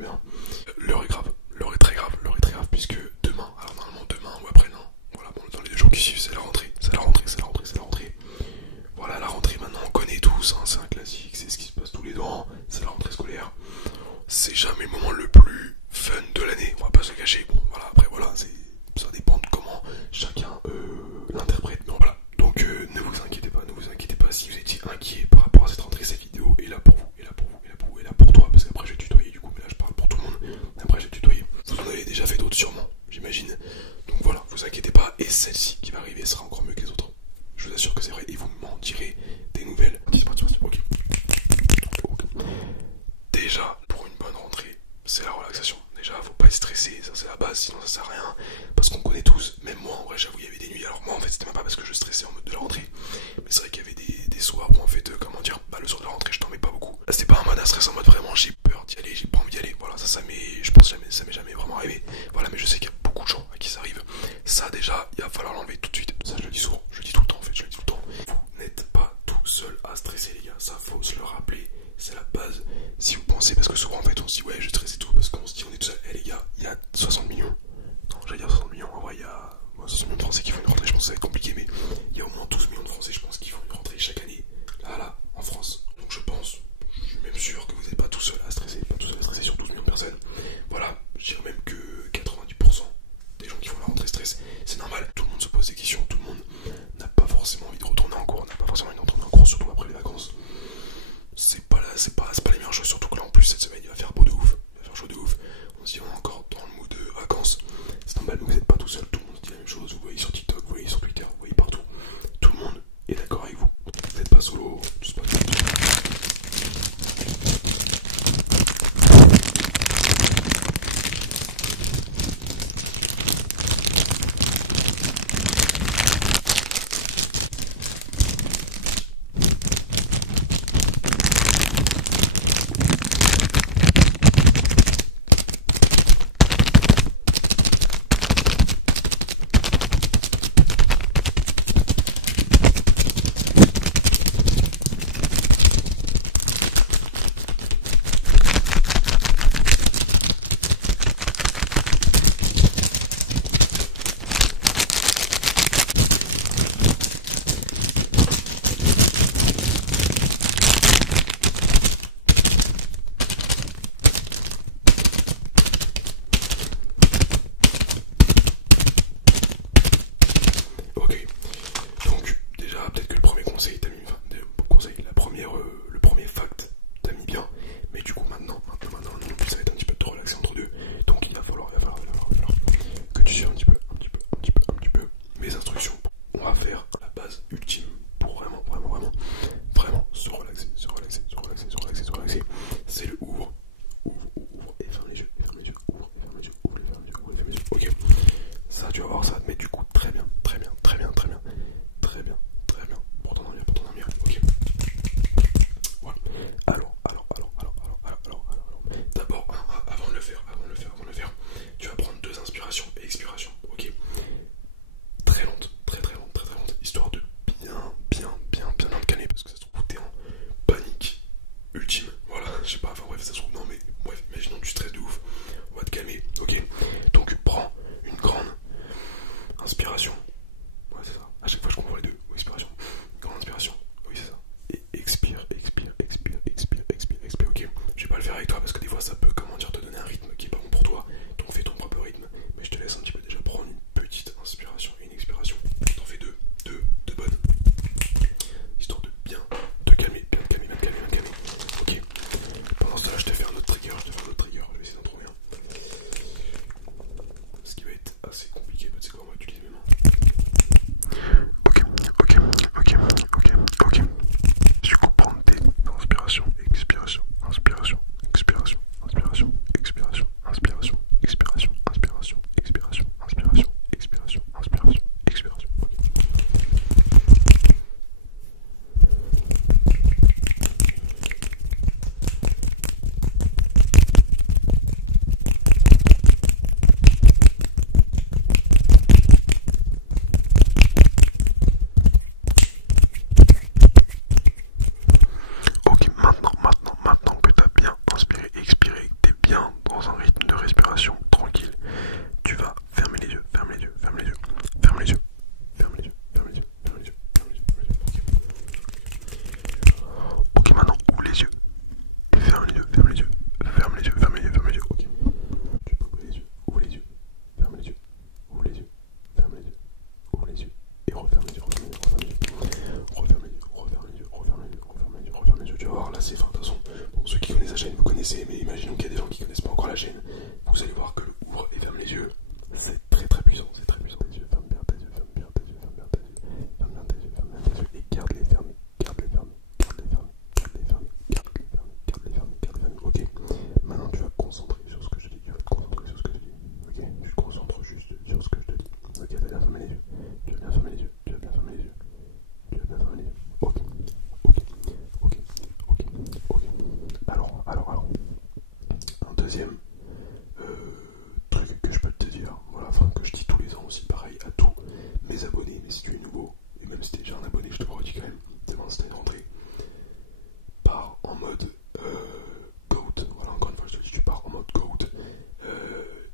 bien. L'heure est grave, l'heure est très grave, l'heure est très grave, puisque demain, alors normalement demain ou après, non, voilà, bon, dans les 2 jours qui suivent, c'est la rentrée, c'est la rentrée, c'est la rentrée, c'est la rentrée. Voilà, la rentrée maintenant, on connaît tous, hein, c'est un classique, c'est ce qui se passe tous les ans, c'est la rentrée scolaire. C'est jamais le moment le plus fun de l'année, on va pas se le cacher. Bon, voilà, après, voilà, ça dépend de comment chacun l'interprète, mais voilà. Donc, ne vous inquiétez pas, ne vous inquiétez pas si vous étiez inquiet par rapport à cette rentrée, cette vidéo est là pour vous, est là pour vous, est là pour vous, est là pour toi, parce qu'après je vais tutoyer du coup, mais là je parle pour tout le monde, après je vais tutoyer. Vous en avez déjà fait d'autres sûrement, j'imagine. Donc voilà, vous inquiétez pas, et celle-ci qui va arriver sera encore mieux que les autres. Je vous assure que c'est vrai, et vous m'en direz des nouvelles. Ok, c'est parti, ok. Déjà, pour une bonne rentrée, c'est la relaxation. Déjà, faut pas être stressé, ça c'est la base, sinon ça sert à rien. Parce qu'on connaît tous, même moi en vrai, j'avoue, il y avait des nuits. Alors moi en fait, c'était même pas parce que je stressais en mode de la rentrée, mais c'est vrai qu'il y avait des soirs où en fait, comment dire, bah le soir de la rentrée, je dormais pas beaucoup. C'était pas un mode à stress en mode vraiment j'ai peur d'y aller, j'ai pas envie d'y aller. Voilà, ça m'est, je pense jamais, ça m'est jamais vraiment arrivé. Voilà, mais je sais qu'il y a beaucoup de gens à qui ça arrive. Ça déjà, il va falloir l'enlever tout de suite. Ça je le dis souvent, je le dis tout le temps en fait, je le dis tout le temps. Vous n'êtes pas tout seul à stresser les gars, ça faut se le rappeler. C'est la base. Si vous pensez, parce que souvent en fait on se dit ouais je stresse et tout, parce qu'on se dit on est tout seul. Eh les gars, il y a 60 millions. Non, j'allais dire 60 millions, en vrai il y a 60 millions de Français qui font une rentrée, je pense que ça va être compliqué, mais il y a au moins 12 millions de Français, je pense, qui font une rentrée chaque année. Là, en France. Donc je pense, je suis même sûr que vous n'êtes pas tout seul à stresser, pas tout seul à stresser sur 12 millions de personnes. Voilà, je dirais même que 90% des gens qui font la rentrée stressent. C'est normal, tout le monde se pose des questions, tout le monde n'a pas forcément envie de retourner en cours, n'a pas forcément envie de retourner en cours, surtout après les vacances. voir, là c'est fin de toute façon, bon, ceux qui connaissent la chaîne vous connaissez, mais imaginons qu'il y a des gens qui connaissent pas encore la chaîne, vous allez voir que le ouvre et ferme les yeux, c'est très très puissant, c'est très puissant. Tes yeux, ferme bien tes yeux, ferme bien tes yeux, ferme bien tes yeux, ferme bien tes yeux, ferme bien tes yeux, et garde-les fermés, garde-les fermés, garde-les fermés, garde-les fermés, garde-les fermés, garde-les fermés, garde-les fermés, ok. Maintenant tu vas te concentrer sur ce que je te dis, tu vas te concentrer sur ce que je te dis, ok. Tu te concentres juste sur ce que je te dis, ok, tu vas bien fermer les yeux, tu vas bien fermer les yeux, tu vas bien fermer les yeux, tu vas bien fermer les yeux, ok, ok, ok, ok, ok. Alors, un deuxième truc que je peux te dire, voilà, enfin que je dis tous les ans aussi, pareil à tous mes abonnés, mais si tu es nouveau, et même si tu es déjà un abonné, je te le redis quand même, demain c'était une rentrée, pars en mode GOAT, voilà, encore une fois je te dis, tu pars en mode GOAT,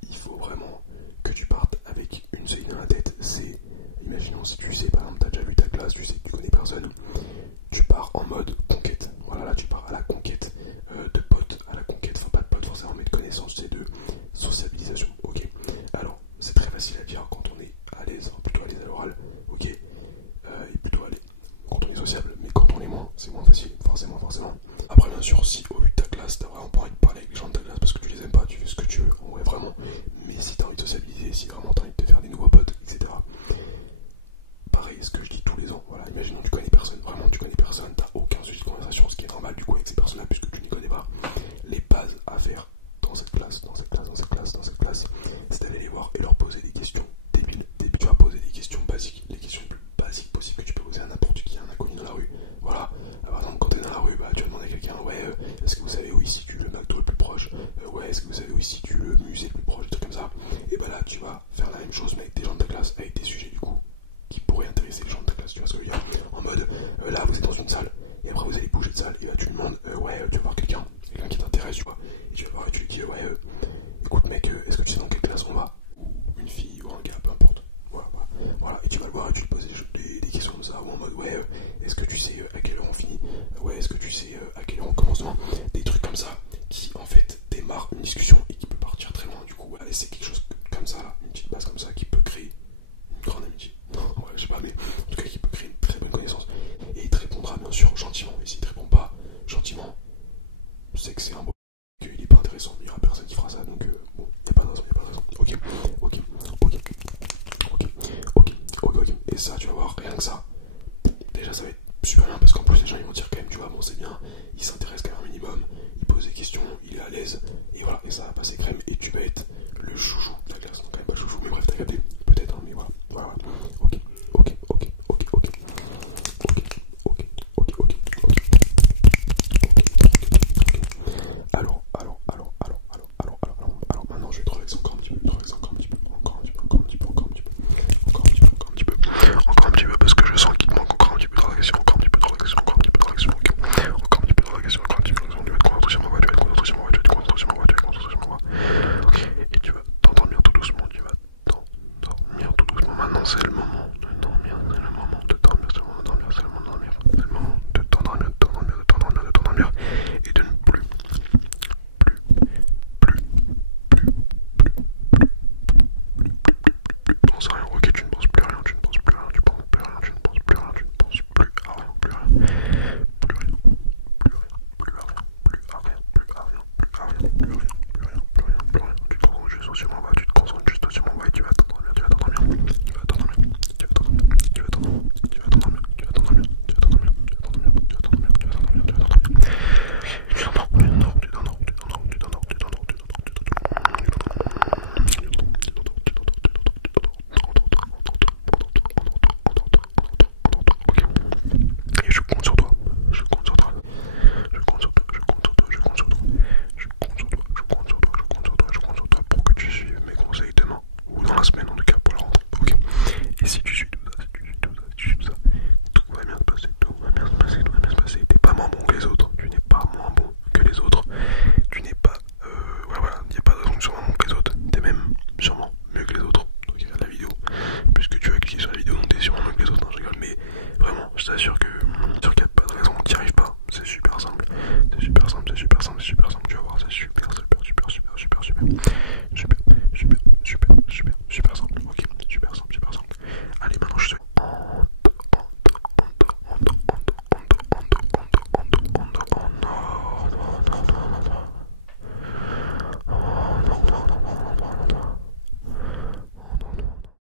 il faut vraiment que tu partes avec une seule idée dans la tête, c'est, imaginons si tu sais, par exemple, tu as déjà vu ta classe, tu sais que tu connais personne, tu pars en mode conquête, voilà, là tu pars à la conquête de potes, à la conquête, enfin pas de potes forcément, mais de connaissances, c'est de sociabilisation, ok. Alors, c'est très facile à dire quand on est à l'aise, plutôt à l'aise à l'oral, ok, et plutôt à l'aise quand on est sociable, mais quand on est moins, c'est moins facile, forcément. Après, bien sûr, si au vu de ta classe, t'as vraiment pas envie de parler avec les gens de ta classe parce que tu les aimes pas, tu fais ce que tu veux, en vrai, vraiment, mais si t'as envie de sociabiliser, si vraiment t'as envie de te faire des nouveaux potes, etc. Pareil, ce que je dis tous les ans, voilà, imaginons tu connais personne, vraiment tu connais personne, t'as aucun sujet de conversation, ce qui est normal du coup avec ces personnes-là puisque tu ne les connais pas. Les bases à faire dans cette classe, c'est d'aller les voir et leur poser des questions débiles. Tu vas poser des questions basiques, les questions les plus basiques possibles que tu peux poser à n'importe qui, à un inconnu dans la rue. Voilà, par exemple quand t'es dans la rue, bah, tu vas demander à quelqu'un, ouais, est-ce que vous savez où il se situe le McDo le plus proche, ouais, est-ce que vous savez où il se situe le musée le plus proche, des trucs comme ça. Et bah là tu vas faire la même chose mais avec des gens de ta classe, avec des sujets du coup qui pourraient intéresser les gens de ta classe, tu vois ce que je veux dire. En mode, là vous êtes dans une salle, et après vous allez bouger de salle, et là tu demandes, ouais, tu vas voir quelqu'un qui t'intéresse, tu vois, et tu vas voir et tu lui dis, ouais, écoute mec, est-ce que tu sais dans quelle classe on va, ou une fille, ou un gars, peu importe, voilà, et tu vas le voir et tu lui poses des questions comme ça, ou en mode, ouais, est-ce que tu sais à quelle heure on finit, ouais, est-ce que tu sais à quelle heure on commence demain, des trucs comme ça, qui en fait démarrent une discussion, et qui peut partir très loin, du coup, voilà, et c'est quelque chose comme ça, là, une petite base comme ça, qui peut créer une grande amitié. Ouais, je sais pas, mais en tout cas qui peut créer une très bonne connaissance. Et il te répondra bien sûr gentiment. Et s'il te répond pas gentiment, c'est que c'est un bon qu'il est pas intéressant. Il y aura personne qui fera ça, donc bon, il n'y a pas de raison, Ok. Et ça, tu vas voir, rien que ça. Déjà, ça va être super bien parce qu'en plus, les gens ils vont dire quand même, tu vois, bon, c'est bien, il s'intéresse quand même un minimum, il pose des questions, il est à l'aise, et voilà, et ça va passer crème, et tu vas être le chouchou de la classe. Donc, quand même pas le chouchou, mais bref, t'as capté, peut-être, hein, mais voilà. Ok. Alors, maintenant, je vais te relaxer encore un petit peu, encore un petit peu, parce que je sens qu'il te manque encore un petit peu de relaxation, ok. Encore un petit peu de relaxation, encore un petit peu de relaxation, tu vas te concentrer sur ma voix, tu vas te concentrer sur ma voix, ok, et tu vas t'endormir tout doucement, maintenant c'est le moment de dormir, c'est le moment de t'endormir, et de ne plus penser à rien, ok, tu ne penses plus à rien, tu ne penses plus à rien, tu te concentres juste sur ma voix, et tu vas t'endormir, et je compte sur toi, pour que tu suives mes conseils demain, ou dans la semaine en tout cas pour la rentrée, ok. Et si tu suis tout ça, tout va bien se passer, t'es pas moins bon que les autres, tu n'es pas moins bon que les autres, tu n'es pas, il n'y a pas de raison que tu sois moins bon que les autres, t'es même sûrement mieux que les autres, donc regarde la vidéo, puisque tu as cliqué sur la vidéo, donc t'es sûrement mieux que les autres, non je rigole, mais vraiment, je t'assure qu'il n'y a pas de raison que tu n'y arrives pas, c'est super.